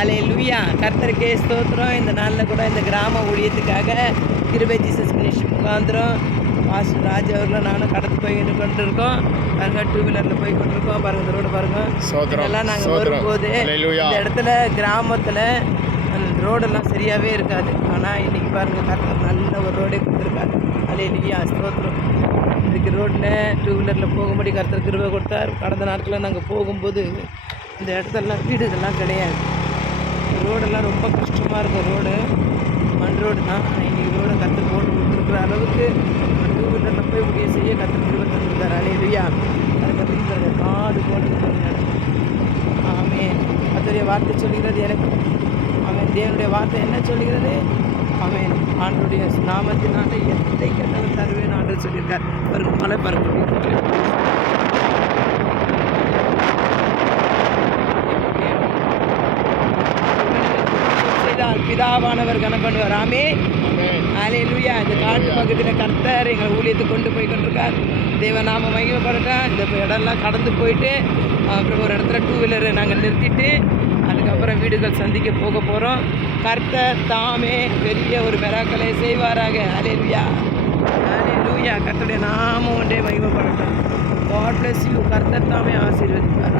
அலே லுயா கர்த்தருக்கே ஸ்தோத்திரம். இந்த நாளில் கூட இந்த கிராம ஊழியத்துக்காக கிருபை ஜீசஸ் மினிஸ்ட்ரி முகாந்திரம் மாஸ்டர் ராஜ் அவர்களும் நானும் கடந்து போய் கொண்டு இருக்கோம் பாருங்க டூ வீலரில் போய் கொண்டிருக்கோம். பாருங்க இந்த ரோடு பாருங்க. இதெல்லாம் நாங்கள். வரும்போது. இந்த இடத்துல கிராமத்தில் ரோடெல்லாம் சரியாகவே இருக்காது. ஆனால் இன்னைக்கு பாருங்க கர்த்தர் நல்ல ஒரு ரோடே கொடுத்துருக்காரு. அலே லுயா ஸ்தோத்திரம் இதுக்கு ரோட்டில் டூ வீலரில் போகும்படி கர்த்தர் கிருபை கொடுத்தார். கடந்த நாட்களில் நாங்கள் போகும்போது இந்த இடத்துலலாம் வீடு இதெல்லாம் கிடையாது. ரோடெல்லாம் ரொம்ப கஷ்டமாக இருக்க ரோடு. மண் ரோடு தான். ஆனால் இன்றைக்கி ரோடை கற்று போட்டு கொடுத்துருக்குற அளவுக்கு டூ வீலரில் போய் முடிய செய்ய கற்று திரும்ப தந்துருக்காரு அலையிலுயா. அதுக்கு பின்பு காடு போட்டு ஆமே. கத்தருடைய வார்த்தை சொல்கிறது எனக்கு. அவன் தேவனுடைய வார்த்தை என்ன சொல்கிறது அவன் ஆண்டுடைய நாமத்தினால எத்தை கேட்டாலும் தருவேன் ஆண்டு சொல்லியிருக்கார். பாருங்க மலை பறக்க செய்தால் பிதாவானவர் கனப்படுவார். ஆமே அலையிலுயா இந்த காட்டு பக்கத்தில் கர்த்தர் எங்களை ஊழியத்தை கொண்டு போய் கொண்டிருக்கார். தேவநாம மகிமைப்படட்டும் இந்த இடம்லாம் கடந்து போயிட்டு அப்புறம் ஒரு இடத்துல டூ வீலரை நாங்கள் நிறுத்திட்டு அதுக்கப்புறம் வீடுகள் சந்திக்க போக போகிறோம் கர்த்தர் தாமே பெரிய ஒரு மெராக்களை செய்வாராக. அலையிலுயா அலையிலுயா கர்த்தருடைய நாமம் ஒன்றே மகிமைப்படட்டும் காட் பிளஸ் யூ கர்த்தர் தாமே ஆசீர்வதிப்பார்?